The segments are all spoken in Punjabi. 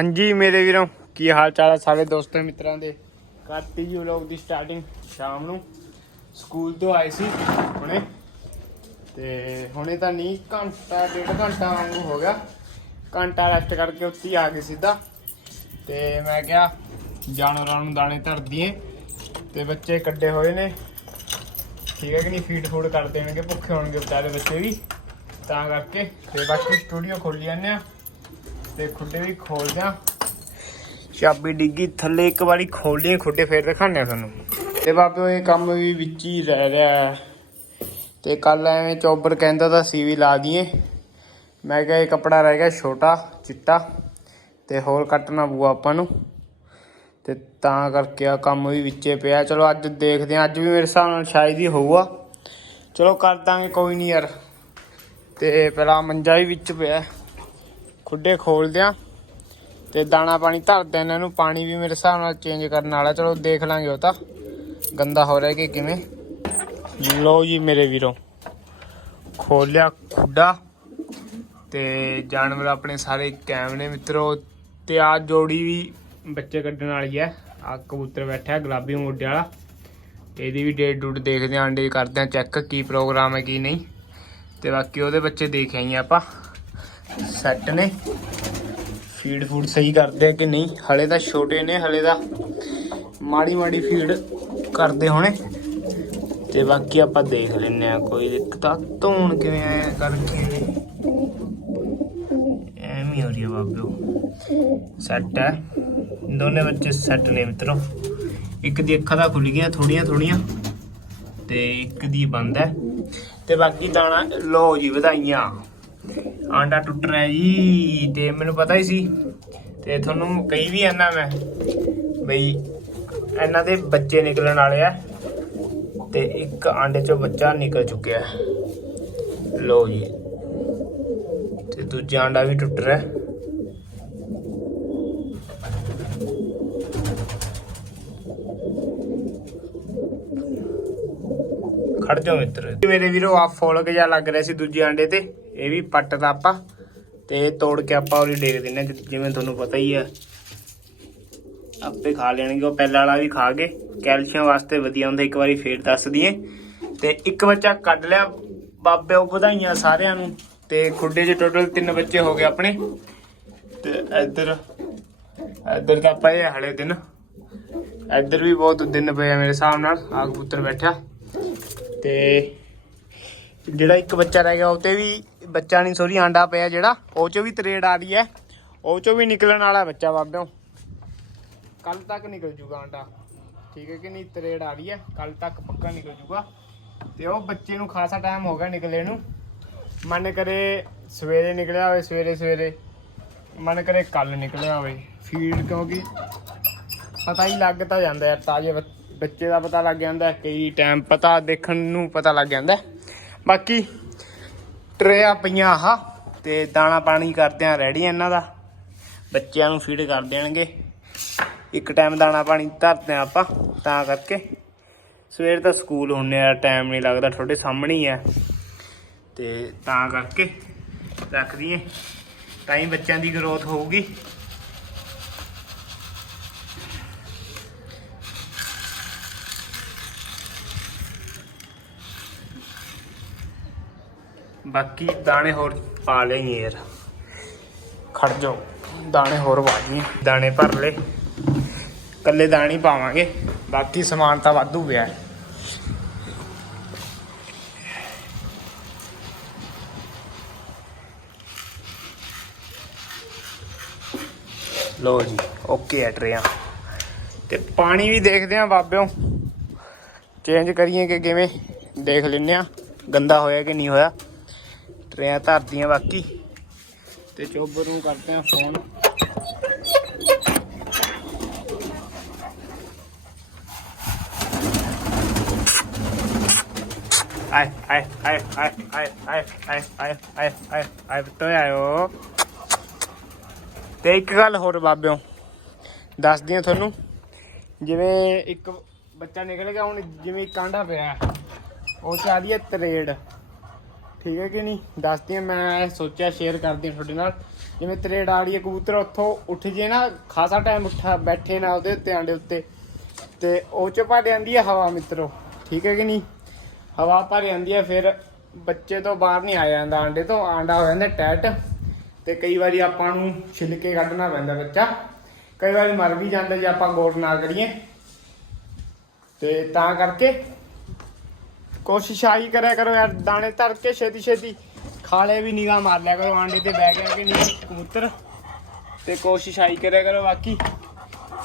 ਹਾਂਜੀ ਮੇਰੇ ਵੀਰੋ, ਕੀ ਹਾਲ ਚਾਲ ਹੈ ਸਾਰੇ ਦੋਸਤਾਂ ਮਿੱਤਰਾਂ ਦੇ? ਕਰਤੀ ਜੀ ਵਲੌਗ ਦੀ ਸਟਾਰਟਿੰਗ ਸ਼ਾਮ ਨੂੰ। ਸਕੂਲ ਤੋਂ ਆਏ ਸੀ ਹੁਣੇ। ਤੇ ਹੁਣੇ ਤਾਂ ਨਹੀਂ, ਘੰਟਾ, ਡੇਢ ਘੰਟਾ ਵਾਂਗੂ ਹੋ ਗਿਆ। ਘੰਟਾ ਰੈਸਟ ਕਰਕੇ ਉੱਥੇ ਹੀ ਆ ਗਏ ਸਿੱਧਾ। ਤੇ ਮੈਂ ਕਿਹਾ, ਜਾਨਵਰਾਂ ਨੂੰ ਦਾਣੇ ਧਰ ਦਈਏ ਤੇ ਬੱਚੇ ਕੱਢੇ ਹੋਏ ਨੇ। ਠੀਕ ਹੈ ਕਿ ਨਹੀਂ? ਫੀਡ ਫੂਡ ਕਰ ਦੇਣਗੇ, ਭੁੱਖੇ ਹੋਣਗੇ ਵਿਚਾਰੇ ਬੱਚੇ ਵੀ। ਤਾਂ ਕਰਕੇ ਤੇ ਬਾਕੀ ਸਟੂਡੀਓ ਖੋਲੀ ਜਾਂਦੇ ਆ ਤੇ ਖੁੱਡੇ ਵੀ ਖੋਲਦੇ ਆ ਚਾਬੀ ਡਿੱਗੀ ਥੱਲੇ ਇੱਕ ਵਾਰੀ ਖੋਲੀਏ ਖੁੱਡੇ ਫੇਰ ਦਿਖਾਣੇ ਤੁਹਾਨੂੰ। ਤੇ ਬਾਬੇ ਇਹ ਕੰਮ ਵੀ ਵਿੱਚ ਹੀ ਰਹਿ ਰਿਹਾ। ਤੇ ਕੱਲ ਐਵੇਂ ਚੌਬਰ ਕਹਿੰਦਾ ਤਾਂ ਸੀ ਵੀ ਲਾ ਦਈਏ। ਮੈਂ ਕਿਹਾ ਇਹ ਕੱਪੜਾ ਰਹਿ ਗਿਆ ਛੋਟਾ ਚਿੱਟਾ ਤੇ ਹੋਰ ਕੱਟਣਾ ਪਊ ਆਪਾਂ ਨੂੰ। ਤੇ ਤਾਂ ਕਰਕੇ ਆ ਕੰਮ ਵੀ ਵਿੱਚੇ ਪਿਆ। ਚਲੋ ਅੱਜ ਦੇਖਦੇ ਆ ਅੱਜ ਵੀ ਮੇਰੇ ਹਿਸਾਬ ਨਾਲ ਸ਼ਾਇਦ ਹੀ ਹੋਊਗਾ। ਚਲੋ ਕਰ ਦਾਂਗੇ ਕੋਈ ਨਹੀਂ ਯਾਰ। ਤੇ ਪਹਿਲਾਂ ਮੰਜਾ ਵੀ ਵਿੱਚ ਪਿਆ। ਖੁੱਡੇ ਖੋਲਦੇ ਆ ਤੇ ਦਾਣਾ ਪਾਣੀ ਧਰਦੇ ਆ ਇਹਨਾਂ ਨੂੰ ਪਾਣੀ ਵੀ ਮੇਰੇ ਹਿਸਾਬ ਨਾਲ ਚੇਂਜ ਕਰਨ ਵਾਲਾ। ਚਲੋ ਦੇਖ ਲਾਂਗੇ ਉਹ ਤਾਂ। ਗੰਦਾ ਹੋ ਰਿਹਾ ਕਿ ਕਿਵੇਂ? ਲੋ ਜੀ ਮੇਰੇ ਵੀਰੋ, ਖੋਲਿਆ ਖੁੱਡਾ ਤੇ ਜਾਨਵਰ ਆਪਣੇ ਸਾਰੇ ਕੈਮ ਨੇ। ਮਿੱਤਰੋ, ਤੇ ਆ ਜੋੜੀ ਵੀ ਬੱਚੇ ਕੱਢਣ ਵਾਲੀ ਹੈ। ਆ ਕਬੂਤਰ ਬੈਠਾ ਗੁਲਾਬੀ ਮੋਢੇ ਵਾਲਾ। ਇਹਦੀ ਵੀ ਡੇਟ ਡੂਟ ਦੇਖਦੇ ਆਂ ਅੰਡੇ ਕਰਦੇ ਆਂ ਚੈੱਕ ਕੀ ਪ੍ਰੋਗਰਾਮ ਹੈ ਕੀ ਨਹੀਂ। ਤੇ ਬਾਕੀ ਉਹਦੇ ਬੱਚੇ ਦੇਖ ਆਈਏ ਆਪਾਂ। ਸੈੱਟ ਨੇ। ਫੀਡ ਫੂਡ ਸਹੀ ਕਰਦੇ ਆ ਕਿ ਨਹੀਂ? ਹਲੇ ਤਾਂ ਛੋਟੇ ਨੇ, ਹਲੇ ਤਾਂ ਮਾੜੀ ਮਾੜੀ ਫੀਡ ਕਰਦੇ ਹੋਣੇ। ਤੇ ਬਾਕੀ ਆਪਾਂ ਦੇਖ ਲੈਨੇ ਆ ਕੋਈ ਦਿੱਕਤ। ਧੋਣ ਕਿਵੇਂ ਆਇਆ ਕਰਕੇ? ਐਵੇਂ ਹੋ ਰਹੀ ਹੈ ਬਾਬਿਓ। ਸੈੱਟ ਹੈ। ਦੋਨੇ ਬੱਚੇ ਸੈੱਟ ਨੇ ਮਿੱਤਰੋ। ਇੱਕ ਦੀ ਅੱਖਾਂ ਤਾਂ ਖੁੱਲ ਗਈਆਂ ਥੋੜੀਆਂ ਥੋੜੀਆਂ ਤੇ ਇੱਕ ਦੀ ਬੰਦ ਹੈ। ਤੇ ਬਾਕੀ ਦਾਣਾ ਲੋ ਜੀ, ਵਧਾਈਆਂ। ਆਂਡਾ ਟੁੱਟ ਰਿਹਾ ਜੀ, ਤੇ ਮੈਨੂੰ ਪਤਾ ਹੀ ਸੀ, ਤੇ ਤੁਹਾਨੂੰ ਕਈ ਵੀ ਜਾਂਦਾ ਮੈਂ, ਬਈ ਇਹਨਾਂ ਦੇ ਬੱਚੇ ਨਿਕਲਣ ਵਾਲੇ ਆ, ਤੇ ਇੱਕ ਆਂਡੇ ਚੋਂ ਬੱਚਾ ਨਿਕਲ ਚੁੱਕਿਆ ਹੈ। ਜੀ, ਤੇ ਦੂਜਾ ਆਂਡਾ ਵੀ ਟੁੱਟ ਰਿਹਾ ਖੜ ਜਾਓ ਮਿੱਤਰ ਮੇਰੇ ਵੀਰੋ ਆ ਫੋਲਕ ਜਿਹਾ ਲੱਗ ਰਿਹਾ ਸੀ ਦੂਜੇ ਆਂਡੇ ਤੇ। ਇਹ ਵੀ ਪੱਟਦਾ ਆਪਾਂ। ਤੇ ਤੋੜ ਕੇ ਆਪਾਂ ਉਹਦੀ ਡੇਕ ਦਿੰਨੇ ਹਾਂ, ਜਿਵੇਂ ਤੁਹਾਨੂੰ ਪਤਾ ਹੀ ਹੈ ਆਪੇ ਖਾ ਲੈਣਗੇ ਉਹ ਪਹਿਲਾਂ ਵਾਲਾ ਵੀ ਖਾ ਗਏ। ਕੈਲਸ਼ੀਅਮ ਵਾਸਤੇ ਵਧੀਆ ਹੁੰਦਾ ਇੱਕ ਵਾਰੀ ਫੇਰ ਦੱਸ ਦਈਏ। ਤੇ ਇੱਕ ਬੱਚਾ ਕੱਢ ਲਿਆ ਬਾਬੇ ਉਹ ਵਧਾਈਆਂ ਸਾਰਿਆਂ ਨੂੰ। ਤੇ ਖੁੱਡੇ 'ਚ ਟੋਟਲ ਤਿੰਨ ਬੱਚੇ ਹੋ ਗਏ ਆਪਣੇ। ਤੇ ਇੱਧਰ ਇੱਧਰ ਤਾਂ ਪਏ ਆ ਹਲੇ ਦਿਨ। ਇੱਧਰ ਵੀ ਬਹੁਤ ਦਿਨ ਪਏ ਮੇਰੇ ਹਿਸਾਬ ਨਾਲ ਆ ਕਬੂਤਰ ਬੈਠਾ। ਤੇ ਜਿਹੜਾ ਇੱਕ ਬੱਚਾ ਰਹਿ ਗਿਆ, ਉਹ ਤੇ ਵੀ ਬੱਚਾ ਨਹੀਂ ਸੋਰੀ ਆਂਡਾ ਪਿਆ ਜਿਹੜਾ, ਉਹ ਚੋਂ ਵੀ ਤਰੇੜ ਆ ਰਹੀ ਹੈ। ਉਹ ਚੋਂ ਵੀ ਨਿਕਲਣ ਵਾਲਾ ਬੱਚਾ ਬਾਬਿਓ ਕੱਲ ਤੱਕ ਨਿਕਲ ਜੂਗਾ ਆਂਡਾ। ਠੀਕ ਹੈ ਕਿ ਨਹੀਂ? ਤਰੇੜ ਆ ਰਹੀ ਹੈ। ਕੱਲ ਤੱਕ ਪੱਕਾ ਨਿਕਲ ਜੂਗਾ। ਤੇ ਉਹ ਬੱਚੇ ਨੂੰ ਖਾਸਾ ਟਾਈਮ ਹੋ ਗਿਆ ਨਿਕਲੇ ਨੂੰ। ਮਨ ਕਰੇ ਸਵੇਰੇ ਨਿਕਲਿਆ ਹੋਵੇ, ਸਵੇਰੇ ਸਵੇਰੇ। ਮਨ ਕਰੇ ਕੱਲ ਨਿਕਲਿਆ ਹੋਵੇ। ਫੀਡ ਕਿਉਂਕਿ ਪਤਾ ਹੀ ਲੱਗ ਤਾਂ ਜਾਂਦਾ ਯਾਰ ਤਾਜ਼ੇ ਬੱਚੇ ਦਾ ਪਤਾ ਲੱਗ ਜਾਂਦਾ, ਕਈ ਟਾਈਮ ਪਤਾ ਦੇਖਣ ਨੂੰ ਪਤਾ ਲੱਗ ਜਾਂਦਾ। ਬਾਕੀ ਟਰੇਆ ਪਈਆਂ ਆਹ, ਤੇ ਦਾਣਾ ਪਾਣੀ ਕਰਦੇ ਆ ਰੈਡੀ ਇਹਨਾਂ ਦਾ। ਬੱਚਿਆਂ ਨੂੰ ਫੀਡ ਕਰ ਦੇਣਗੇ। ਇੱਕ ਟਾਈਮ ਦਾਣਾ ਪਾਣੀ ਧਰਦੇ ਆ ਆਪਾਂ, ਤਾਂ ਕਰਕੇ। ਸਵੇਰ ਤਾਂ ਸਕੂਲ ਹੁੰਨੇ ਆ ਟਾਈਮ ਨਹੀਂ ਲੱਗਦਾ, ਤੁਹਾਡੇ ਸਾਹਮਣੇ ਹੀ ਹੈ ਤੇ ਤਾਂ ਕਰਕੇ ਰੱਖ ਦਈਏ। ਤਾਂ ਹੀ ਬੱਚਿਆਂ ਦੀ ਗਰੋਥ ਹੋਊਗੀ। ਬਾਕੀ ਦਾਣੇ ਹੋਰ ਪਾ ਲਏ ਯਾਰ। ਖੜ ਜਾਓ। ਦਾਣੇ ਹੋਰ ਪਾ ਦਾਣੇ ਭਰ ਲੈ ਕੱਲੇ ਦਾਣੇ ਪਾਵਾਂਗੇ। ਬਾਕੀ ਸਮਾਨ ਤਾਂ ਵਾਧੂ ਪਿਆ ਲੋ ਜੀ ਓਕੇ ਹੈ ਟਰੇਆਂ। ਤੇ ਪਾਣੀ ਵੀ ਦੇਖਦੇ ਆਂ ਬਾਬਿਓ। ਚੇਂਜ ਕਰੀਏ ਕਿ ਕਿਵੇਂ। ਦੇਖ ਲੈਨੇ ਆ ਗੰਦਾ ਹੋਇਆ ਕਿ ਨਹੀਂ ਹੋਇਆ। ਟਰੇਆਂ ਧਰਦੀਆਂ ਬਾਕੀ ਤੇ ਚੋਬਰ ਨੂੰ ਕਰਦੇ ਆ ਫੋਨ ਆਏ ਆਏ ਆਏ ਆਏ ਆਏ ਆਏ ਆਏ ਆਏ ਆਏ ਆਏ ਆਏ ਬਤੋ ਆਇਓ ਤੇ ਇੱਕ ਗੱਲ ਹੋਰ ਬਾਬਿਓ ਦੱਸਦੀ ਆ ਤੁਹਾਨੂੰ ਜਿਵੇਂ ਇੱਕ ਬੱਚਾ ਨਿਕਲ ਗਿਆ ਹੁਣ ਜਿਵੇਂ ਇੱਕ ਕਾਂਡਾ ਪਿਆ ਉਹ ਚ ਆ ਰਹੀ ਹੈ ਤਰੇੜ ਠੀਕ ਹੈ ਕਿ ਨਹੀਂ? ਦੱਸਦੀ ਹਾਂ, ਮੈਂ ਸੋਚਿਆ ਸ਼ੇਅਰ ਕਰਦੀ ਹਾਂ ਤੁਹਾਡੇ ਨਾਲ। ਜਿਵੇਂ ਤਰੇੜ ਡਾੜੀਏ ਕਬੂਤਰ ਉੱਥੋਂ ਉੱਠ ਜੇ ਨਾ, ਖਾਸਾ ਟਾਈਮ ਉੱਠਾ, ਬੈਠੇ ਨਾ ਉਹਦੇ ਉੱਤੇ ਆਂਡੇ ਉੱਤੇ। ਤੇ ਉਹ ਚ ਭਰ ਜਾਂਦੀ ਹੈ ਹਵਾ ਮਿੱਤਰੋ, ਠੀਕ ਹੈ ਕਿ ਨਹੀਂ? ਹਵਾ ਭਰ ਜਾਂਦੀ ਹੈ, ਫਿਰ ਬੱਚੇ ਤੋਂ ਬਾਹਰ ਨਹੀਂ ਆ ਜਾਂਦਾ, ਆਂਡੇ ਤੋਂ। ਆਂਡਾ ਹੋ ਜਾਂਦਾ ਟੈਟ ਤੇ ਕਈ ਵਾਰੀ ਆਪਾਂ ਨੂੰ ਛਿਲਕੇ ਕੱਢਣਾ ਪੈਂਦਾ ਬੱਚਾ। ਕਈ ਵਾਰੀ ਮਰ ਵੀ ਜਾਂਦਾ ਜੇ ਆਪਾਂ ਗੌਰ ਨਾ ਕਰੀਏ। ਤੇ ਤਾਂ ਕਰਕੇ ਕੋਸ਼ਿਸ਼ ਆਹੀ ਕਰਿਆ ਕਰੋ ਯਾਰ, ਦਾਣੇ ਧਰ ਕੇ ਛੇਤੀ ਛੇਤੀ। ਖਾਲੇ ਵੀ ਨਿਗਾਹ ਮਾਰ ਲਿਆ ਕਰੋ, ਆਂਡੇ ਤੇ ਬਹਿ ਗਿਆ ਕਿ ਨਹੀਂ, ਕਬੂਤਰ। ਤੇ ਕੋਸ਼ਿਸ਼ ਆਹੀ ਕਰਿਆ ਕਰੋ ਬਾਕੀ।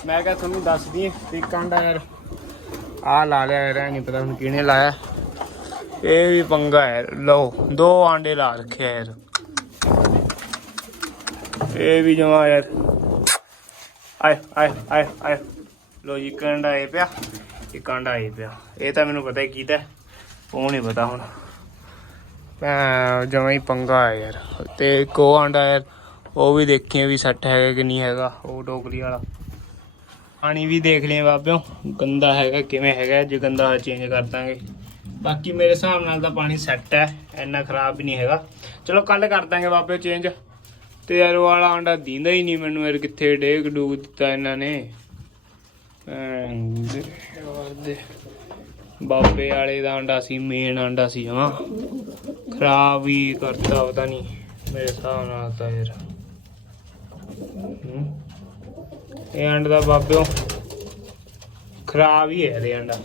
ਮੈਂ ਕਿਹਾ ਤੁਹਾਨੂੰ ਦੱਸ ਦਈਏ ਤੇ ਇੱਕ ਆਂਡਾ ਯਾਰ ਆ ਲਾ ਲਿਆ ਯਾਰ ਨਹੀਂ ਪਤਾ ਹੁਣ ਕਿਹਨੇ ਲਾਇਆ। ਇਹ ਵੀ ਪੰਗਾ ਹੈ, ਲਓ, ਦੋ ਆਂਡੇ ਲਾ ਰੱਖਿਆ ਯਾਰ। ਇਹ ਵੀ ਜਮਾ ਯਾਰ। ਆਏ ਆਏ ਆਏ ਆਏ। ਲੋ ਜੀ, ਕੰਡਾ ਆਏ ਪਿਆ, ਇਹ ਕੰਡਾ ਆਏ ਪਿਆ। ਇਹ ਤਾਂ ਮੈਨੂੰ ਪਤਾ ਹੀ ਕੀਤਾ ਉਹ ਨਹੀਂ ਪਤਾ ਹੁਣ। ਜਮਾ ਹੀ ਪੰਗਾ ਹੈ ਯਾਰ। ਤੇ ਕੋ ਆਂਡਾ ਯਾਰ, ਉਹ ਵੀ ਦੇਖੀਏ ਵੀ ਸੱਟ ਹੈਗਾ ਕਿ ਨਹੀਂ ਹੈਗਾ, ਉਹ ਡੋਗਰੀ ਵਾਲਾ। ਪਾਣੀ ਵੀ ਦੇਖ ਲਿਆ ਬਾਬਿਓ, ਗੰਦਾ ਹੈਗਾ ਕਿਵੇਂ ਹੈਗਾ, ਜੇ ਗੰਦਾ ਹੋਇਆ ਚੇਂਜ ਕਰ ਦਾਂਗੇ। ਬਾਕੀ ਮੇਰੇ ਹਿਸਾਬ ਨਾਲ ਤਾਂ ਪਾਣੀ ਸੈੱਟ ਹੈ, ਇੰਨਾ ਖਰਾਬ ਵੀ ਨਹੀਂ ਹੈਗਾ। ਚਲੋ ਕੱਲ ਕਰ ਦਾਂਗੇ ਬਾਬਿਓ ਚੇਂਜ ਤੇ ਯਾਰ ਉਹ ਵਾਲਾ ਆਂਡਾ ਦਿੰਦਾ ਹੀ ਨਹੀਂ ਮੈਨੂੰ ਯਾਰ, ਕਿੱਥੇ ਡੇਗ ਡੂਗ ਦਿੱਤਾ ਇਹਨਾਂ ਨੇ। ਦੇ। ਬਾਬੇ ਵਾਲੇ ਦਾ ਆਂਡਾ ਸੀ ਮੇਨ ਆਂਡਾ ਸੀ ਹਾਂ ਖਰਾਬ ਹੀ ਕਰਤਾ, ਪਤਾ ਨਹੀਂ ਮੇਰੇ ਹਿਸਾਬ ਨਾਲ ਤਾਂ ਯਾਰ। ਇਹ ਆਂਡਾ ਦਾ ਬਾਬਿਓ, ਖਰਾਬ ਹੀ ਹੈ ਇਹ ਆਂਡਾ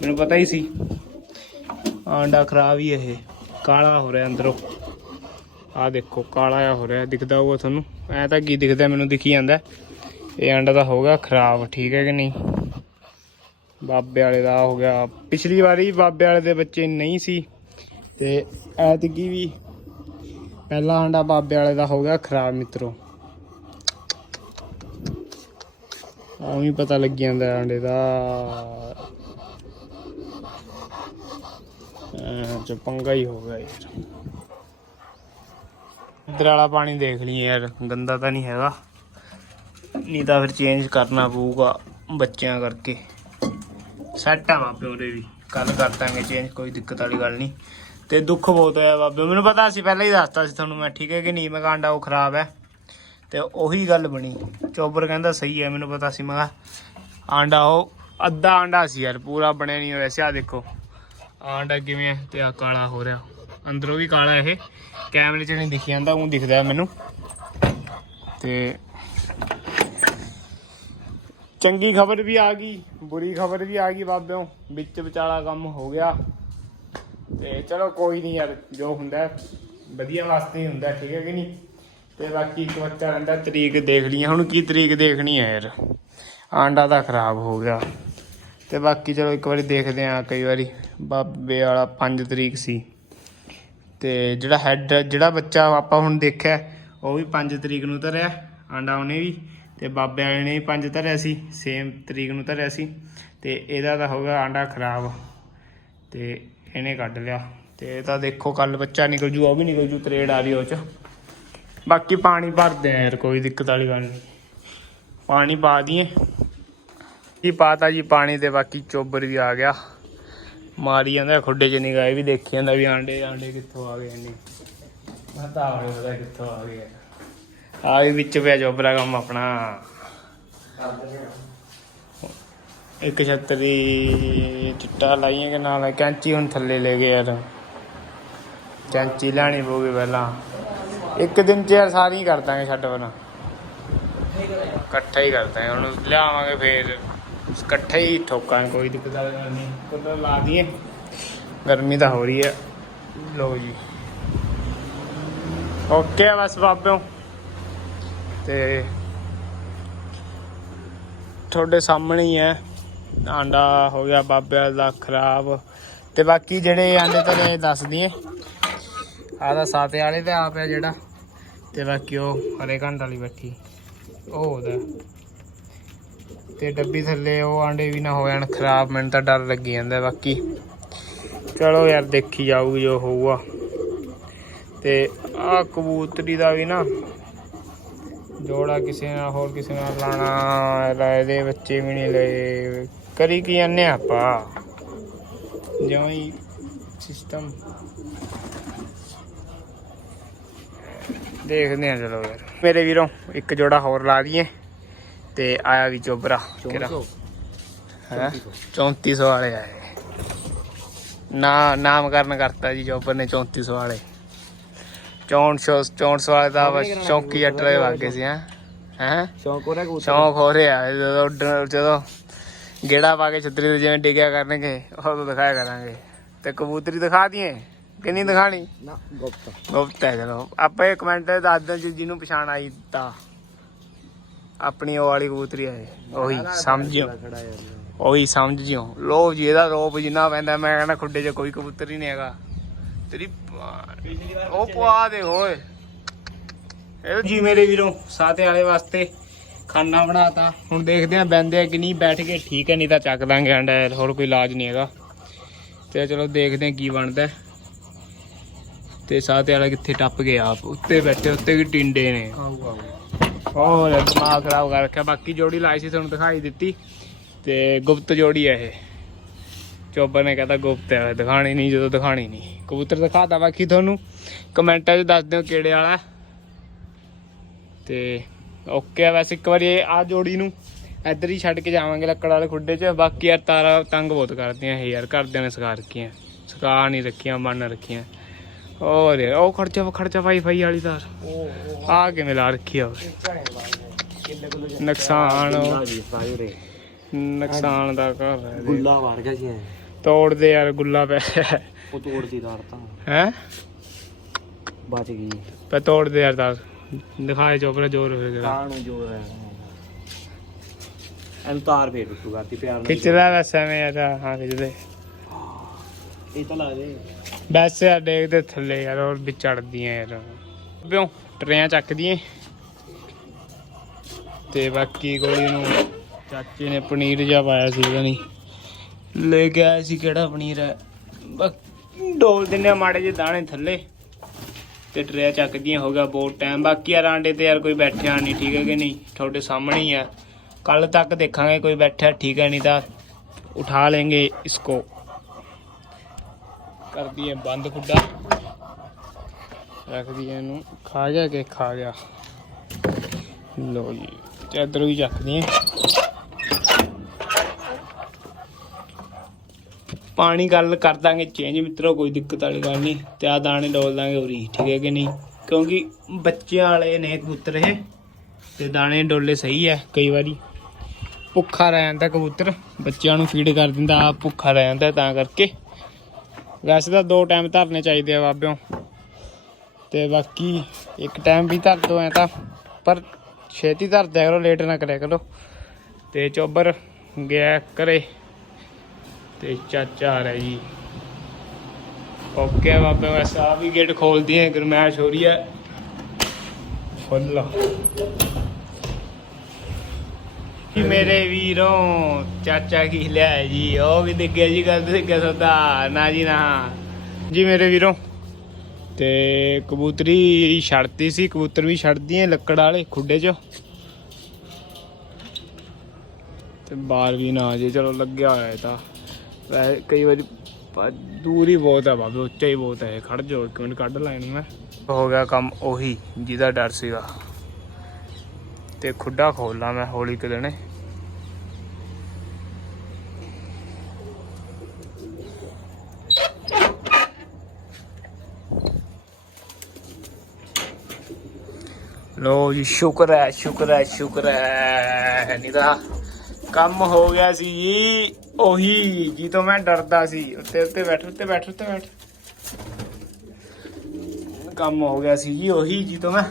ਮੈਨੂੰ ਪਤਾ ਹੀ ਸੀ। ਆਂਡਾ ਖਰਾਬ ਹੀ ਹੈ ਇਹ। ਕਾਲਾ ਹੋ ਰਿਹਾ ਅੰਦਰੋਂ। ਆ ਦੇਖੋ, ਕਾਲਾ ਜਿਹਾ ਹੋ ਰਿਹਾ, ਦਿਖਦਾ ਹੋਊਗਾ ਤੁਹਾਨੂੰ। ਐ ਤਾਂ ਕੀ ਦਿਖਦਾ, ਮੈਨੂੰ ਦਿਖੀ ਜਾਂਦਾ। ਇਹ ਅੰਡਾ ਤਾਂ ਹੋ ਗਿਆ ਖਰਾਬ, ਠੀਕ ਹੈ ਕਿ ਨਹੀਂ? ਬਾਬੇ ਵਾਲੇ ਦਾ ਹੋ ਗਿਆ। ਪਿਛਲੀ ਵਾਰੀ ਬਾਬੇ ਵਾਲੇ ਦੇ ਬੱਚੇ ਨਹੀਂ ਸੀ। ਤੇ ਐਤਕੀ ਵੀ ਪਹਿਲਾ ਆਂਡਾ ਬਾਬੇ ਵਾਲੇ ਦਾ ਹੋ ਗਿਆ ਖਰਾਬ ਮਿੱਤਰੋ। ਉਹ ਵੀ ਪਤਾ ਲੱਗ ਜਾਂਦਾ ਆਂਡੇ ਦਾ। ਚ ਪੰਗਾ ਹੀ ਹੋ ਗਿਆ ਯਾਰ। ਇੱਧਰ ਵਾਲਾ ਪਾਣੀ ਦੇਖ ਲਈ ਯਾਰ, ਗੰਦਾ ਤਾਂ ਨਹੀਂ ਹੈਗਾ। ਨਹੀਂ ਤਾਂ ਫਿਰ ਚੇਂਜ ਕਰਨਾ ਪਊਗਾ ਬੱਚਿਆਂ ਕਰਕੇ। ਸੈੱਟ ਆ ਬਾਬੇ ਉਹਦੇ ਵੀ। ਕੱਲ ਕਰ ਦਾਂਗੇ ਚੇਂਜ ਕੋਈ ਦਿੱਕਤ ਵਾਲੀ ਗੱਲ ਨਹੀਂ। ਤੇ ਦੁੱਖ ਬਹੁਤ ਹੋਇਆ ਬਾਬੇ, ਮੈਨੂੰ ਪਤਾ ਸੀ, ਪਹਿਲਾਂ ਹੀ ਦੱਸਤਾ ਸੀ ਤੁਹਾਨੂੰ ਮੈਂ, ਠੀਕ ਹੈ ਕਿ ਨਹੀਂ? ਮੈਂ ਕਿਹਾ ਆਂਡਾ ਉਹ ਖਰਾਬ ਹੈ। ਤੇ ਉਹੀ ਗੱਲ ਬਣੀ। ਚੋਬਰ ਕਹਿੰਦਾ ਸਹੀ ਹੈ, ਮੈਨੂੰ ਪਤਾ ਸੀ, ਮੈਂ ਕਿਹਾ ਆਂਡਾ ਉਹ, ਅੱਧਾ ਆਂਡਾ ਸੀ ਯਾਰ, ਪੂਰਾ ਬਣਿਆ ਨਹੀਂ ਵੈਸੇ ਆ ਦੇਖੋ, ਆਂਡਾ ਕਿਵੇਂ ਹੈ ਤੇ ਆ ਕਾਲਾ ਹੋ ਰਿਹਾ। ਅੰਦਰੋਂ ਵੀ ਕਾਲਾ ਇਹ, ਕੈਮਰੇ 'ਚ ਨਹੀਂ ਦਿਖੀ ਜਾਂਦਾ ਉਹ ਦਿਖਦਾ ਮੈਨੂੰ। ਤੇ ਚੰਗੀ ਖਬਰ ਵੀ ਆ ਗਈ, ਬੁਰੀ ਖਬਰ ਵੀ ਆ ਗਈ ਬਾਬਿਓ, ਵਿੱਚ ਵਿਚਾਲਾ ਕੰਮ ਹੋ ਗਿਆ। ਤੇ ਚਲੋ ਕੋਈ ਨਹੀਂ ਯਾਰ, ਜੋ ਹੁੰਦਾ, ਵਧੀਆ ਵਾਸਤੇ ਹੀ ਹੁੰਦਾ, ਠੀਕ ਹੈ ਕਿ ਨਹੀਂ? ਤੇ ਬਾਕੀ ਇੱਕ ਬੱਚਾ ਰਹਿੰਦਾ ਤਰੀਕ ਦੇਖ ਲਈ ਹੁਣ ਕੀ ਤਰੀਕ ਦੇਖਣੀ ਹੈ ਯਾਰ? ਆਂਡਾ ਤਾਂ ਖਰਾਬ ਹੋ ਗਿਆ। ਤੇ ਬਾਕੀ ਚਲੋ ਇੱਕ ਵਾਰੀ ਦੇਖਦੇ ਆ, ਕਈ ਵਾਰੀ ਬਾਬੇ ਵਾਲਾ 5 ਤਰੀਕ ਸੀ। ਤੇ ਜਿਹੜਾ ਹੈਡ ਜਿਹੜਾ ਬੱਚਾ ਆਪਾਂ ਹੁਣ ਦੇਖਿਆ, ਉਹ ਵੀ 5 ਤਰੀਕ ਨੂੰ ਧਰਿਆ, ਆਂਡਾ ਉਹਨੇ ਵੀ। ਤੇ ਬਾਬੇ ਵਾਲੇ ਨੇ ਵੀ 5 ਧਰਿਆ ਸੀ ਸੇਮ ਤਰੀਕ ਨੂੰ ਧਰਿਆ ਸੀ ਤੇ ਇਹਦਾ ਤਾਂ ਹੋ ਗਿਆ ਆਂਡਾ ਖਰਾਬ ਤੇ ਇਹਨੇ ਕੱਢ ਲਿਆ ਤੇ ਇਹ ਤਾਂ ਦੇਖੋ ਕੱਲ ਬੱਚਾ ਨਿਕਲ ਜੂ, ਉਹ ਵੀ ਨਿਕਲ ਜੂ ਤਰੇੜ ਆ ਰਹੀ ਉਹ ਚ। ਬਾਕੀ ਪਾਣੀ ਭਰਦੇ ਆ ਯਾਰ, ਕੋਈ ਦਿੱਕਤ ਵਾਲੀ ਗੱਲ ਨਹੀਂ। ਪਾਣੀ ਪਾ ਦਈਏ। ਕੀ ਪਾਤਾ ਜੀ ਪਾਣੀ ਤੇ, ਬਾਕੀ ਚੋਬਰ ਵੀ ਆ ਗਿਆ। ਮਾਰੀ ਜਾਂਦਾ, ਖੁੱਡੇ ਚ ਨਿਗਾਹ, ਇਹ ਵੀ ਦੇਖੀ ਜਾਂਦਾ ਵੀ ਆਂਡੇ ਆਂਡੇ ਕਿੱਥੋਂ ਆ ਗਏ ਨਹੀਂ ਮੈਂ ਤਾਂ ਆਵੇ ਪਤਾ ਕਿੱਥੋਂ ਆ ਗਏ ਆ ਵੀ ਵਿੱਚ ਪਿਆ ਚੋਬਰਾ ਕੰਮ ਆਪਣਾ। ਇੱਕ ਛਤਰੀ ਚਿੱਟਾ ਲਾਈਏ ਕਿ ਨਾਲ ਕੈਂਚੀ ਹੁਣ ਥੱਲੇ ਲੈ ਗਏ ਯਾਰ। ਕੈਂਚੀ ਲੈਣੀ ਪਊਗੀ ਪਹਿਲਾਂ। ਇੱਕ ਦਿਨ ਚ ਯਾਰ ਸਾਰੀ ਕਰ ਦਾਂਗੇ ਛੱਡ ਬਣਾ ਇਕੱਠਾ ਹੀ ਕਰਦਾ ਹੈ ਹੁਣ ਲਿਆਵਾਂਗੇ ਫੇਰ। ਇਕੱਠੇ ਹੀ ਠੋਕਾਂਗੇ ਕੋਈ ਦਿੱਕਤ ਨਹੀਂ। ਕੁੱਤਾ ਲਾ ਦਈਏ। ਗਰਮੀ ਤਾਂ ਹੋ ਰਹੀ ਹੈ। ਲਓ ਜੀ। ਓਕੇ ਬਸ ਬਾਬਿਓ। ਤੇ ਤੁਹਾਡੇ ਸਾਹਮਣੇ ਹੀ ਹੈ। ਆਂਡਾ ਹੋ ਗਿਆ ਬਾਬੇ ਦਾ ਖਰਾਬ। ਤੇ ਬਾਕੀ ਜਿਹੜੇ ਆਂਡੇ ਤੇਰੇ ਦੱਸ ਦਈਏ। ਆਹ ਦਾ ਸਾਤੇ ਵਾਲੇ ਤੇ ਆਪ ਹੈ ਜਿਹੜਾ। ਤੇ ਬਾਕੀ ਉਹ ਹਰੇ ਘੰਟ ਵਾਲੀ ਬੈਠੀ। ਉਹ ਉਹਦਾ। ਤੇ ਡੱਬੀ ਥੱਲੇ ਉਹ ਆਂਡੇ ਵੀ ਨਾ ਹੋ ਜਾਣ ਖਰਾਬ। ਮੈਨੂੰ ਤਾਂ ਡਰ ਲੱਗੀ ਜਾਂਦਾ ਬਾਕੀ। ਚਲੋ ਯਾਰ, ਦੇਖੀ ਜਾਊਗੀ ਜੋ ਹੋਊਗਾ। ਤੇ ਆ ਕਬੂਤਰੀ ਦਾ ਵੀ ਨਾ ਜੋੜਾ ਕਿਸੇ ਨਾਲ ਹੋਰ ਕਿਸੇ ਨਾਲ ਲਾਣਾ ਰਾਏ ਦੇ ਬੱਚੇ ਵੀ ਨਹੀਂ ਲਏ। ਕਰੀ ਕੀ ਜਾਂਦੇ ਆਪਾਂ? ਜਿਉਂ ਹੀ ਸਿਸਟਮ ਦੇਖਦੇ ਆ ਚਲੋ ਯਾਰ। ਮੇਰੇ ਵੀਰੋ ਇੱਕ ਜੋੜਾ ਹੋਰ ਲਾ ਦਈਏ ਤੇ ਆਇਆ ਵੀ ਚੋਬਰਾ ਕਿਹੜਾ? ਹੈ? 3400 ਵਾਲੇ ਆਏ। ਨਾ ਨਾਮਕਰਨ ਕਰਤਾ ਜੀ ਜੋਬਰ ਨੇ 3400 ਵਾਲੇ। 6400 6400 ਵਾਲੇ ਦਾ ਬਸ ਚੌਂਕੀ ਅਟਰੇ ਵਾਗੇ ਸੀ ਹੈ? ਹੈ? ਸ਼ੌਂਕ ਹੋ ਰਿਹਾ ਕਬੂਤਰ? ਸ਼ੌਂਕ ਹੋ ਰਿਹਾ। ਹੈ ਜਦੋਂ ਜਦੋਂ ਗੇੜਾ ਪਾ ਕੇ ਛਤਰੀ ਤੇ ਜਿਵੇਂ ਡਿੱਗਿਆ ਕਰਨਗੇ ਉਦੋਂ ਦਿਖਾਇਆ ਕਰਾਂਗੇ। ਤੇ ਕਬੂਤਰੀ ਦਿਖਾ ਦਈਏ। ਕਿ ਨਹੀਂ ਦਿਖਾਣੀ? ਨਾ ਗੁਪਤ। ਗੁਪਤ ਹੈ ਚਲੋ। ਆਪੇ ਕਮੈਂਟ ਦੱਸ ਦਿਓ ਜੀ ਜਿਹਨੂੰ ਪਛਾਣ ਆਈ ਤਾਂ। ਆਪਣੀ ਉਹ ਵਾਲੀ ਕਬੂਤਰੀ ਹੈ ਉਹੀ ਸਮਝਿਓ। ਖੜਾ ਯਾਰ ਉਹੀ ਸਮਝ ਜਿਓ ਲੋ ਜੀ ਇਹਦਾ ਰੋਪ ਜਿੰਨਾ ਪੈਂਦਾ ਮੈਂ ਕਹਿੰਦਾ ਖੁੱਡੇ 'ਚ ਕੋਈ ਕਬੂਤਰ ਹੀ ਨਹੀਂ ਹੈਗਾ। ਤੇਰੀ ਭਾ- ਉਹ ਪਵਾ ਦੇ, ਓਏ। ਇਹ ਜੀ ਮੇਰੇ ਵੀਰੋ ਸਾਥੇ ਵਾਲੇ ਵਾਸਤੇ ਖਾਣਾ ਬਣਾਤਾ। ਹੁਣ ਦੇਖਦੇ ਆਂ ਬੈੰਦੇ ਆ ਕਿ ਨਹੀਂ। ਬੈਠ ਕੇ ਠੀਕ ਹੈ, ਨਹੀਂ ਤਾਂ ਚੱਕ ਦਾਂਗੇ ਅੰਡਾ ਹੋਰ ਕੋਈ ਇਲਾਜ ਨਹੀਂ ਹੈਗਾ। ਤੇ ਚਲੋ ਦੇਖਦੇ ਆਂ ਕੀ ਬਣਦਾ ਤੇ ਸਾਤੇ ਵਾਲਾ ਕਿੱਥੇ ਟੱਪ ਗਿਆ? ਆਪ ਉੱਤੇ ਬੈਠੇ, ਉੱਤੇ ਵੀ ਟਿੰਡੇ ਨੇ। ਆਊ ਆਊ ਹੋਰ, ਦਿਮਾਗ ਖਰਾਬ ਕਰ ਰੱਖਿਆ। ਬਾਕੀ ਜੋੜੀ ਲਾਈ ਸੀ, ਤੁਹਾਨੂੰ ਦਿਖਾਈ ਦਿੱਤੀ। ਤੇ ਗੁਪਤ ਜੋੜੀ ਹੈ ਇਹ। ਚੋਬਰ ਨੇ ਕਹਤਾ ਗੁਪਤ ਹੈ ਦਿਖਾਣੀ ਨਹੀਂ ਜਦੋਂ ਦਿਖਾਣੀ ਨਹੀਂ। ਕਬੂਤਰ ਦਿਖਾਤਾ ਬਾਕੀ ਤੁਹਾਨੂੰ ਕਮੈਂਟਾਂ 'ਚ ਦੱਸ ਦਿਓ ਕਿਹੜੇ ਵਾਲਾ। ਤੇ ਓਕੇ ਆ ਵੈਸੇ ਇੱਕ ਵਾਰੀ ਆ ਜੋੜੀ ਨੂੰ ਇੱਧਰ ਹੀ ਛੱਡ ਕੇ ਜਾਵਾਂਗੇ ਲੱਕੜ ਵਾਲੇ ਖੁੱਡੇ 'ਚ। ਬਾਕੀ ਯਾਰ ਤਾਰਾ ਤੰਗ ਬਹੁਤ ਕਰਦੀਆਂ ਇਹ ਯਾਰ ਘਰਦਿਆਂ ਨੇ ਸਿਖਾ ਰੱਖੀਆਂ ਸਿਖਾ ਨਹੀਂ ਰੱਖੀਆਂ ਮੰਨ ਰੱਖੀਆਂ। ਹੋਰ ਯਾਰ ਉਹ ਖਰਚਾ ਖਰਚਾ ਵਾਈ ਫਾਈ ਵਾਲੀ ਤਾਰ। ਆ ਕਿਵੇਂ ਲਾ ਰੱਖੀ ਆ ਨੁਕਸਾਨ ਨੁਕਸਾਨ ਦਾ ਘਰ ਹੈ। ਗੁੱਲਾ ਵਾਰ ਗਿਆ ਸੀ ਤੋੜਦੇ ਯਾਰ ਗੁੱਲਾ ਪੈ। ਉਹ ਤੋੜਦੀ ਤਾਰ ਤਾਂ। ਹੈ? ਬਚ ਗਈ। ਪੈ ਤੋੜਦੇ ਯਾਰ ਤਾਂ। ਦਿਖਾਏ ਚੋਪਰਾ ਜੋਰ ਹੋ ਗਿਆ ਕਾਂ ਨੂੰ ਜੋਰ ਹੈ ਇਹਨੂੰ ਤਾਰ ਫੇਰ ਟੁੱਟੂ ਕਰਤੀ ਪਿਆਰ ਨਾਲ ਖਿੱਚਦਾ ਵੈਸੇ ਮੈਂ ਯਾਰ ਹਾਂ ਖਿੱਚਦੇ। ਇਹ ਤਾਂ ਲਾ ਦੇ। ਵੈਸੇ ਯਾਰ ਦੇਖਦੇ ਥੱਲੇ ਯਾਰ ਹੋਰ ਵੀ ਚੜਦੀਆਂ ਯਾਰ। ਬਿਓ ਟਰੇਆਂ ਚੱਕਦੀਆਂ ਤੇ ਬਾਕੀ ਗੋਲੀ ਨੂੰ ਚਾਚੇ ਨੇ ਪਨੀਰ ਜਿਹਾ ਪਾਇਆ ਸੀ ਪਤਾ ਨਹੀਂ ਲੈ ਕੇ ਆਇਆ ਸੀ ਕਿਹੜਾ ਪਨੀਰ ਹੈ। ਬਾਕੀ ਡੋਲ ਦਿੰਦੇ ਆ ਮਾੜੇ ਜਿਹੇ ਦਾਣੇ ਥੱਲੇ। ਤੇ ਟਰੇਆਂ ਚੱਕਦੀਆਂ, ਹੋ ਗਿਆ ਬਹੁਤ ਟਾਈਮ ਬਾਕੀ ਯਾਰ ਆਂਡੇ ਤੇ ਯਾਰ ਕੋਈ ਬੈਠਿਆ ਨਹੀਂ ਠੀਕ ਹੈ ਕਿ ਨਹੀਂ? ਤੁਹਾਡੇ ਸਾਹਮਣੇ ਹੀ ਆ। ਕੱਲ ਤੱਕ ਦੇਖਾਂਗੇ ਕੋਈ ਬੈਠਿਆ, ਠੀਕ ਹੈ ਨਹੀਂ ਤਾਂ ਉਠਾ ਲੈਂਗੇ ਇਸਕੋ। ਕਰਦੀ ਹੈ ਬੰਦ ਖੁੱਡਾ। ਰੱਖਦੀ ਹੈ ਇਹਨੂੰ। ਖਾ ਗਿਆ ਕਿ ਖਾ ਗਿਆ। ਲੋ ਜੀ, ਤੇ ਇੱਧਰੋਂ ਵੀ ਚੱਕਦੀ ਹੈ ਪਾਣੀ ਗੱਲ ਕਰ ਦਾਂਗੇ ਚੇਂਜ ਮਿੱਤਰੋ, ਕੋਈ ਦਿੱਕਤ ਵਾਲੀ ਗੱਲ ਨਹੀਂ। ਤੇ ਆ ਦਾਣੇ ਡੋਲ ਦਾਂਗੇ ਉਰੀ, ਠੀਕ ਹੈ ਕਿ ਨਹੀਂ? ਕਿਉਂਕਿ ਬੱਚਿਆਂ ਵਾਲੇ ਨੇ ਕਬੂਤਰ ਇਹ, ਤੇ ਦਾਣੇ ਡੋਲੇ ਸਹੀ ਹੈ ਕਈ ਵਾਰੀ। ਭੁੱਖਾ ਰਹਿ ਜਾਂਦਾ ਕਬੂਤਰ, ਬੱਚਿਆਂ ਨੂੰ ਫੀਡ ਕਰ ਦਿੰਦਾ ਆ ਭੁੱਖਾ ਰਹਿ ਜਾਂਦਾ ਤਾਂ ਕਰਕੇ। ਵੈਸੇ ਤਾਂ ਦੋ ਟਾਈਮ ਧਰਨੇ ਚਾਹੀਦੇ ਆ ਬਾਬਿਓ। ਤੇ ਬਾਕੀ ਇੱਕ ਟਾਈਮ ਵੀ ਧਰ ਦੋ ਐ ਤਾਂ, ਪਰ ਛੇਤੀ ਧਰ ਦਿਆ ਕਰੋ ਲੇਟ ਨਾ ਕਰਿਆ ਕਰੋ। ਤੇ ਚੋਬਰ ਗਿਆ ਕਰੇ ਤੇ ਚਾਚਾ ਆ ਰਿਹਾ ਜੀ। ਓਕੇ ਬਾਬੇ ਵੈਸੇ ਆ ਵੀ ਗੇਟ ਖੋਲਦੀ ਹੈ, ਗਰਮੈਸ਼ ਹੋ ਰਹੀ ਹੈ। ਫੁੱਲ। ਕਿ ਮੇਰੇ ਵੀਰੋਂ ਚਾਚਾ ਕੀ ਲਿਆ ਜੀ? ਉਹ ਵੀ ਦੇਖਿਆ ਜੀ, ਗੱਲ ਦੇਖਿਆ ਸਦਾ। ਨਾ ਜੀ ਨਾ। ਜੀ ਮੇਰੇ ਵੀਰੋਂ। ਤੇ ਕਬੂਤਰੀ ਛੱਡਤੀ ਸੀ, ਕਬੂਤਰ ਵੀ ਛੱਡਦੀ ਐ ਲੱਕੜ ਵਾਲੇ ਖੁੱਡੇ 'ਚ। ਤੇ ਬਾਹਰ ਵੀ ਨਾ ਜੇ ਚਲੋ ਲੱਗਿਆ ਹੋਇਆ ਇਹ ਤਾਂ। ਵੈਸੇ ਕਈ ਵਾਰੀ ਪ- ਦੂਰ ਹੀ ਬਹੁਤ ਹੈ ਬਾਬੇ, ਉੱਚਾ ਹੀ ਬਹੁਤ ਹੈ ਖੜ ਜਾਓ, ਇੱਕ ਮਿੰਟ ਕੱਢ ਲੈਣ ਮੈਂ। ਹੋ ਗਿਆ ਕੰਮ ਉਹੀ, ਜਿਹਦਾ ਡਰ ਸੀਗਾ। ਤੇ ਖੁੱਡਾ ਖੋਲਣਾ ਮੈਂ ਹੌਲੀ ਕਿ ਦੇਣੇ ਲੋ ਜੀ, ਸ਼ੁਕਰ ਹੈ ਸ਼ੁਕਰ ਹੈ ਸ਼ੁਕਰ ਹੈ ਨਹੀਂ ਕੰਮ ਹੋ ਗਿਆ ਸੀ ਜੀ, ਉਹੀ ਜੀ ਤੋਂ ਮੈਂ ਡਰਦਾ ਸੀ। ਉੱਤੇ ਉੱਤੇ ਬੈਠ ਉੱਤੇ ਬੈਠ ਉੱਤੇ ਬੈਠ। ਕੰਮ ਹੋ ਗਿਆ ਸੀ ਜੀ, ਉਹੀ ਜੀ ਤੋਂ ਮੈਂ।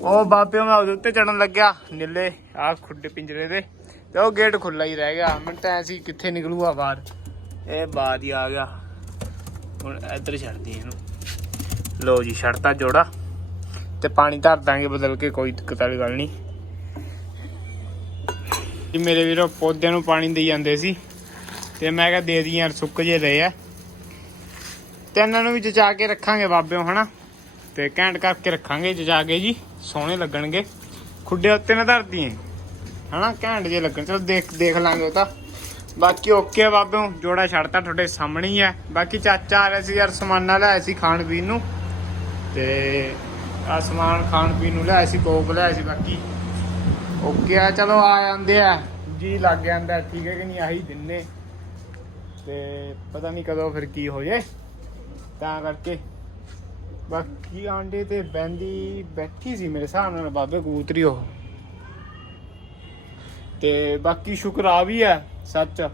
ਉਹ ਬਾਬੇ ਮੈਂ ਉਹਦੇ ਉੱਤੇ ਚੜਨ ਲੱਗਿਆ, ਨੀਲੇ ਆ ਖੁੱਡੇ ਪਿੰਜਰੇ ਦੇ। ਤੇ ਉਹ ਗੇਟ ਖੁੱਲਾ ਹੀ ਰਹਿ ਗਿਆ। ਮੈਨੂੰ ਤਾਂ ਐ ਸੀ, ਕਿੱਥੇ ਨਿਕਲੂਗਾ ਬਾਹਰ। ਇਹ ਬਾਹਰ ਹੀ ਆ ਗਿਆ। ਹੁਣ ਇੱਧਰ ਛੱਡਦੀ ਇਹਨੂੰ। ਲੋ ਜੀ, ਛੱਡਤਾ ਜੋੜਾ। ਤੇ ਪਾਣੀ ਧਰ ਦਾਂਗੇ ਬਦਲ ਕੇ, ਕੋਈ ਦਿੱਕਤ ਵਾਲੀ ਗੱਲ ਨਹੀਂ। ਜੀ ਮੇਰੇ ਵੀਰੋ ਪੌਦਿਆਂ ਨੂੰ ਪਾਣੀ ਦੇਈ ਜਾਂਦੇ ਸੀ। ਤੇ ਮੈਂ ਕਿਹਾ ਦੇ ਦੀ ਯਾਰ, ਸੁੱਕ ਜੇ ਰਹੇ ਆ। ਤੇ ਇਹਨਾਂ ਨੂੰ ਵੀ ਜਚਾ ਕੇ ਰੱਖਾਂਗੇ ਬਾਬਿਓ, ਹਨਾ? ਤੇ ਘੈਂਟ ਕਰਕੇ ਰੱਖਾਂਗੇ ਜਚਾ ਕੇ ਜੀ, ਸੋਹਣੇ ਲੱਗਣਗੇ। ਖੁੱਡੇ ਉੱਤੇ ਨਾ ਧਰਦੀ ਹਨਾ? ਘੈਂਟ ਜੇ ਲੱਗਣ। ਚਲੋ ਦੇਖ ਦੇਖ ਲਾਂਗੇ ਉਹ ਤਾਂ। ਬਾਕੀ ਓਕੇ ਬਾਬਿਓ, ਜੋੜਾ ਛੱਡਤਾ ਤੁਹਾਡੇ ਸਾਹਮਣੇ ਹੀ ਹੈ ਬਾਕੀ ਚਾਚਾ ਆ ਰਿਹਾ ਸੀ ਯਾਰ, ਸਮਾਨਾ ਲਿਆਇਆ ਸੀ ਖਾਣ ਪੀਣ ਨੂੰ। ਤੇ ਆ ਸਮਾਨ ਖਾਣ ਪੀਣ ਨੂੰ ਲਿਆਇਆ ਸੀ, ਕੋਕ ਲਿਆਇਆ ਸੀ, ਬਾਕੀ ਓਕੇ ਆ, ਚਲੋ ਆ ਜਾਂਦੇ ਆ। ਜੀ ਲੱਗ ਜਾਂਦਾ, ਠੀਕ ਹੈ ਕਿ ਨਹੀਂ? ਆਹੀ ਦਿਨੇ ਤੇ ਪਤਾ ਨਹੀਂ ਕਦੋਂ ਫਿਰ ਕੀ ਹੋ ਜੇ ਤਾਂ ਕਰਕੇ। ਬਾਕੀ ਆਂਡੇ ਤੇ ਬੈਂਦੀ ਬੈਠੀ ਸੀ ਮੇਰੇ ਹਿਸਾਬ ਨਾਲ, ਬਾਬੇ ਕਬੂਤਰੀ ਉਹ। ਤੇ ਬਾਕੀ ਸ਼ੁਕਰ ਆ ਵੀ ਹੈ ਸੱਚ।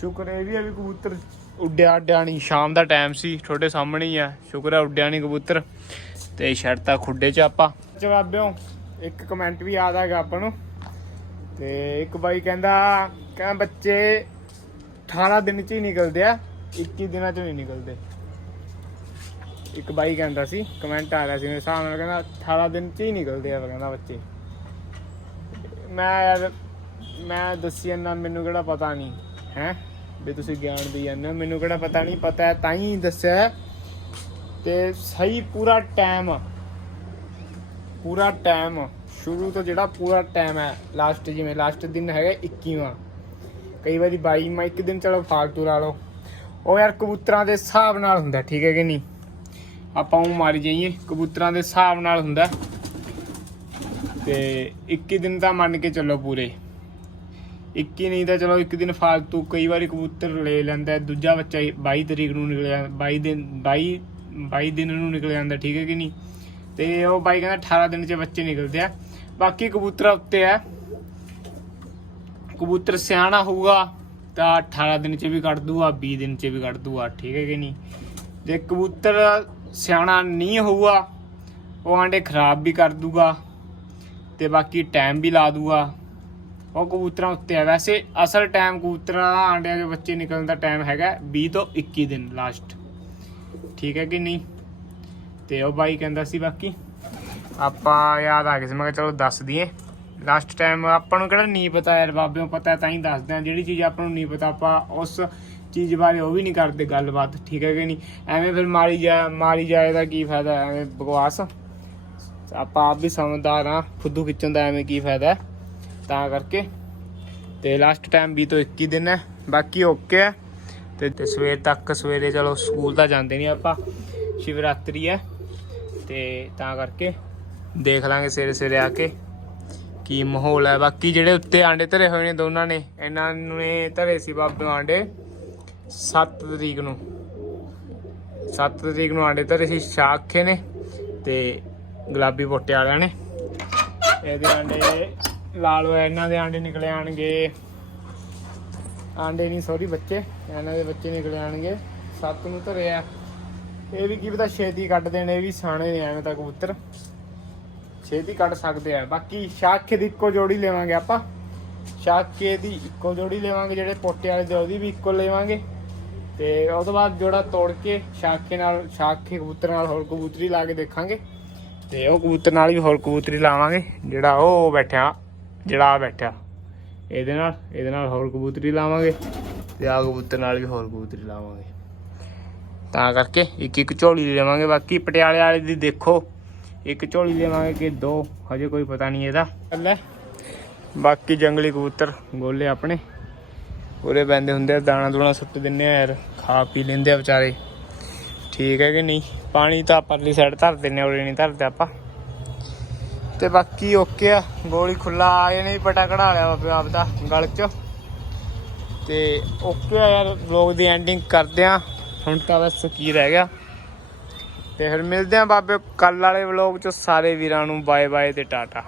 ਸ਼ੁਕਰ ਇਹ ਵੀ ਹੈ ਵੀ ਕਬੂਤਰ ਉੱਡਿਆ ਉੱਡਿਆ ਨਹੀਂ। ਸ਼ਾਮ ਦਾ ਟਾਈਮ ਸੀ, ਤੁਹਾਡੇ ਸਾਹਮਣੇ ਹੀ ਆ। ਸ਼ੁਕਰ ਹੈ ਉੱਡਿਆ ਨਹੀਂ ਕਬੂਤਰ। ਤੇ ਛੱਡਤਾ ਖੁੱਡੇ ਚ ਆਪਾਂ। ਜਵਾਬਿਓ ਇੱਕ ਕਮੈਂਟ ਵੀ ਆਦਾ ਹੈਗਾ ਆਪਾਂ ਨੂੰ। ਤੇ ਇੱਕ ਬਾਈ ਕਹਿੰਦਾ ਕਹਿੰਦਾ ਬੱਚੇ 18 ਦਿਨ ਚ ਹੀ ਨਿਕਲਦੇ ਆ 21 ਦਿਨਾਂ ਚ ਨਹੀਂ ਨਿਕਲਦੇ। ਇੱਕ ਬਾਈ ਕਹਿੰਦਾ ਸੀ ਕਮੈਂਟ ਆ ਰਿਹਾ ਸੀ ਮੇਰੇ ਹਿਸਾਬ ਨਾਲ, ਕਹਿੰਦਾ 18 ਦਿਨ ਚ ਹੀ ਨਿਕਲਦੇ ਆ, ਕਹਿੰਦਾ ਬੱਚੇ। ਮੈਂ ਯਾਰ, ਮੈਂ ਦੱਸੀ ਨਾ ਮੈਨੂੰ ਕਿਹੜਾ ਪਤਾ ਨਹੀਂ, ਹੈ? ਵੀ ਤੁਸੀਂ ਗਿਆਨ ਦੀ ਜਾਂਦੇ ਹੋ, ਮੈਨੂੰ ਕਿਹੜਾ ਪਤਾ ਨਹੀਂ, ਪਤਾ ਹੈ ਤਾਂ ਹੀ ਦੱਸਿਆ। ਹੈ। ਤੇ ਸਹੀ ਪੂਰਾ ਟਾਈਮ ਪੂਰਾ ਟਾਈਮ ਸ਼ੁਰੂ ਤੋਂ ਜਿਹੜਾ ਪੂਰਾ ਟਾਈਮ ਹੈ ਲਾਸਟ ਜਿਵੇਂ ਲਾਸਟ ਦਿਨ ਹੈਗਾ 21ਵਾਂ ਕਈ ਵਾਰੀ 22ਵਾਂ ਇੱਕ ਦਿਨ ਚਲੋ ਫਾਲਤੂ ਲਾ ਲਓ। ਉਹ ਯਾਰ ਕਬੂਤਰਾਂ ਦੇ ਹਿਸਾਬ ਨਾਲ ਹੁੰਦਾ, ਠੀਕ ਹੈ ਕਿ ਨਹੀਂ? ਆਪਾਂ ਉਹ ਮਾਰੀ ਜਾਈਏ, ਕਬੂਤਰਾਂ ਦੇ ਹਿਸਾਬ ਨਾਲ ਹੁੰਦਾ। ਤੇ 21 ਦਿਨ ਤਾਂ ਮੰਨ ਕੇ ਚੱਲੋ ਪੂਰੇ। 21 ਨਹੀਂ ਤਾਂ ਚਲੋ ਇੱਕ ਦਿਨ ਫਾਲਤੂ ਕਈ ਵਾਰੀ ਕਬੂਤਰ ਲੈ ਲੈਂਦਾ, ਦੂਜਾ ਬੱਚਾ ਹੀ 22 ਤਰੀਕ ਨੂੰ ਨਿਕਲਿਆ 22 ਦਿਨ 22 22 ਦਿਨ ਨੂੰ ਨਿਕਲ ਜਾਂਦਾ, ਠੀਕ ਹੈ ਕਿ ਨਹੀਂ? ਤੇ ਉਹ ਬਾਈ ਕਹਿੰਦਾ 18 ਦਿਨ ਚ ਬੱਚੇ ਨਿਕਲਦੇ ਆ। ਬਾਕੀ ਕਬੂਤਰਾਂ ਉੱਤੇ ਆ ਕਬੂਤਰ ਸਿਆਣਾ ਹੋਊਗਾ ਤਾਂ 18 ਦਿਨ ਚ ਵੀ ਕੱਢ ਦੂਗਾ 20 ਦਿਨ ਚ ਵੀ ਕੱਢ ਦੂਗਾ, ਠੀਕ ਹੈ ਕਿ ਨਹੀਂ? ਜੇ ਕਬੂਤਰ ਸਿਆਣਾ ਨਹੀਂ ਹੋਊਗਾ, ਉਹ ਆਂਡੇ ਖਰਾਬ ਵੀ ਕਰ ਦੂਗਾ ਤੇ ਬਾਕੀ ਟਾਈਮ ਵੀ ਲਾ ਦੂਗਾ। ਉਹ ਕਬੂਤਰਾਂ ਉੱਤੇ ਆ ਵੈਸੇ ਅਸਲ ਟਾਈਮ ਕਬੂਤਰਾਂ ਦਾ, ਆਂਡਿਆਂ ਦੇ ਬੱਚੇ ਨਿਕਲਣ ਦਾ ਟਾਈਮ ਹੈਗਾ 20 ਤੋਂ 21 ਦਿਨ ਲਾਸਟ ਠੀਕ ਹੈ ਕਿ ਨਹੀਂ? ਤੇ ਉਹ ਬਾਈ ਕਹਿੰਦਾ ਸੀ ਬਾਕੀ ਆਪਾਂ ਯਾਦ ਆ ਗਏ ਸੀ, ਮੈਂ ਕਿਹਾ ਚਲੋ ਦੱਸ ਦਈਏ। ਲਾਸਟ ਟਾਈਮ ਆਪਾਂ ਨੂੰ ਕਿਹੜਾ ਨਹੀਂ ਪਤਾ ਯਾਰ ਬਾਬਿਆਂ ਨੂੰ ਪਤਾ ਤਾਂ ਹੀ ਦੱਸਦੇ ਆ ਜਿਹੜੀ ਚੀਜ਼ ਆਪਾਂ ਨੂੰ ਨਹੀਂ ਪਤਾ, ਆਪਾਂ ਉਸ ਚੀਜ਼ ਬਾਰੇ ਉਹ ਵੀ ਨਹੀਂ ਕਰਦੇ ਗੱਲਬਾਤ, ਠੀਕ ਹੈ ਕਿ ਨਹੀਂ? ਐਵੇਂ ਫਿਰ ਮਾਰੀ ਜਾ ਮਾਰੀ ਜਾਏ ਦਾ ਕੀ ਫਾਇਦਾ, ਐਵੇਂ ਬਕਵਾਸ। ਆਪਾਂ ਆਪ ਵੀ ਸਮਝਦਾਰ ਆ ਫੁੱਦੂ ਖਿੱਚਣ ਦਾ ਐਵੇਂ ਕੀ ਫਾਇਦਾ। ਤਾਂ ਕਰਕੇ ਤੇ ਲਾਸਟ ਟਾਈਮ ਵੀ ਤੋਂ 21 ਦਿਨ ਹੈ, ਬਾਕੀ ਓਕੇ ਹੈ। ਤੇ ਤੇ ਸਵੇਰ ਤੱਕ ਸਵੇਰੇ ਚਲੋ ਸਕੂਲ ਤਾਂ ਜਾਂਦੇ ਨਹੀਂ ਆਪਾਂ, ਸ਼ਿਵਰਾਤਰੀ ਹੈ। ਤੇ ਤਾਂ ਕਰਕੇ ਦੇਖ ਲਾਂਗੇ ਸਵੇਰੇ ਸਵੇਰੇ ਆ ਕੇ ਕੀ ਮਾਹੌਲ ਹੈ। ਬਾਕੀ ਜਿਹੜੇ ਉੱਤੇ ਆਂਡੇ ਧਰੇ ਹੋਏ ਨੇ ਦੋਨਾਂ ਨੇ, ਇਹਨਾਂ ਨੇ ਧਰੇ ਸੀ ਬਾਬੇ ਆਂਡੇ। 7 ਤਰੀਕ ਨੂੰ। 7 ਤਰੀਕ ਨੂੰ ਆਂਡੇ ਧਰੇ ਸੀ, ਸ਼ਾਖੇ ਨੇ ਤੇ ਗੁਲਾਬੀ ਪੋਟੇ ਵਾਲਿਆਂ ਨੇ। ਇਹਦੇ ਆਂਡੇ ਲਾਲ ਹੋਏ ਇਹਨਾਂ ਦੇ ਆਂਡੇ ਨਿਕਲੇ ਆਣਗੇ। ਆਂਡੇ ਨਹੀਂ ਸੌਰੀ ਬੱਚੇ। ਇਹਨਾਂ ਦੇ ਬੱਚੇ ਨਿਕਲੇ ਆਣਗੇ। ਸੱਤ ਨੂੰ ਧਰੇ ਆ। ਇਹ ਵੀ ਕੀ ਪਤਾ ਛੇਤੀ ਕੱਢ ਦੇਣ, ਇਹ ਵੀ ਸਾਣੇ ਨੇ, ਐਵੇਂ ਤਾਂ ਕਬੂਤਰ। ਛੇਤੀ ਕੱਢ ਸਕਦੇ ਆ। ਬਾਕੀ ਸ਼ਾਖੇ ਦੀ ਇੱਕੋ ਜੋੜੀ ਲੈਵਾਂਗੇ ਆਪਾਂ। ਸ਼ਾਖੇ ਦੀ ਇੱਕੋ ਜੋੜੀ ਲੈਵਾਂਗੇ, ਜਿਹੜੇ ਪੋਟੇ ਵਾਲੇ ਦੇ, ਉਹਦੀ ਵੀ ਇੱਕੋ ਲੈਵਾਂਗੇ। ਤੇ ਉਸ ਤੋਂ ਬਾਅਦ ਜੋੜਾ ਤੋੜ ਕੇ ਸ਼ਾਖੇ ਨਾਲ, ਸ਼ਾਖੇ ਕਬੂਤਰ ਨਾਲ ਹੋਰ ਕਬੂਤਰੀ ਲਾ ਕੇ ਦੇਖਾਂਗੇ। ਤੇ ਉਹ ਕਬੂਤਰ ਨਾਲ ਵੀ ਹੋਰ ਕਬੂਤਰੀ ਲਾਵਾਂਗੇ, ਜਿਹੜਾ ਉਹ ਬੈਠਿਆ, ਜਿਹੜਾ ਆ ਬੈਠਾ ਇਹਦੇ ਨਾਲ ਇਹਦੇ ਨਾਲ ਹੋਰ ਕਬੂਤਰੀ ਲਾਵਾਂਗੇ। ਤੇ ਆ ਕਬੂਤਰ ਨਾਲ ਵੀ ਹੋਰ ਕਬੂਤਰੀ ਲਾਵਾਂਗੇ। ਤਾਂ ਕਰਕੇ ਇੱਕ ਇੱਕ ਝੋਲੀ ਲਵਾਂਗੇ ਬਾਕੀ ਪਟਿਆਲੇ ਵਾਲੇ ਦੀ ਦੇਖੋ, ਇੱਕ ਝੋਲੀ ਲਵਾਂਗੇ ਕਿ ਦੋ, ਹਜੇ ਕੋਈ ਪਤਾ ਨਹੀਂ ਇਹਦਾ। ਲੈ। ਬਾਕੀ ਜੰਗਲੀ ਕਬੂਤਰ, ਗੋਲੇ ਆਪਣੇ। ਉਰੇ ਬੈੰਦੇ ਹੁੰਦੇ ਆ, ਦਾਣਾ ਦੂਣਾ ਸੁੱਟ ਦਿੰਨੇ ਆ ਯਾਰ, ਖਾ ਪੀ ਲੈਂਦੇ ਆ ਵਿਚਾਰੇ। ਠੀਕ ਹੈ ਕਿ ਨਹੀਂ? ਪਾਣੀ ਤਾਂ ਪਰਲੀ ਸਾਈਡ ਧਰ ਦਿੰਨੇ ਆ, ਉਰੇ ਨਹੀਂ ਧਰਦੇ ਆਪਾਂ। ਤੇ ਬਾਕੀ ਓਕੇ ਆ, ਗੋਲੀ ਖੁੱਲਾ ਆ ਇਹਨੇ ਵੀ ਪਟਾ ਕਢਾ ਲਿਆ ਬਾਬੇ ਆਪ ਦਾ ਗਲ ਚ। ਤੇ ਓਕੇ ਆ ਯਾਰ ਵਲੌਗ ਦੀ ਐਂਡਿੰਗ ਕਰਦੇ ਆ। ਹੁਣ ਤਾਂ ਬਸ ਕੀ ਰਹਿ ਗਿਆ। ਤੇ ਫਿਰ ਮਿਲਦੇ ਆ ਬਾਬੇ ਕੱਲ ਵਾਲੇ ਵਲੌਗ ਚ। ਸਾਰੇ ਵੀਰਾਂ ਨੂੰ ਬਾਏ ਬਾਏ ਤੇ ਟਾਟਾ।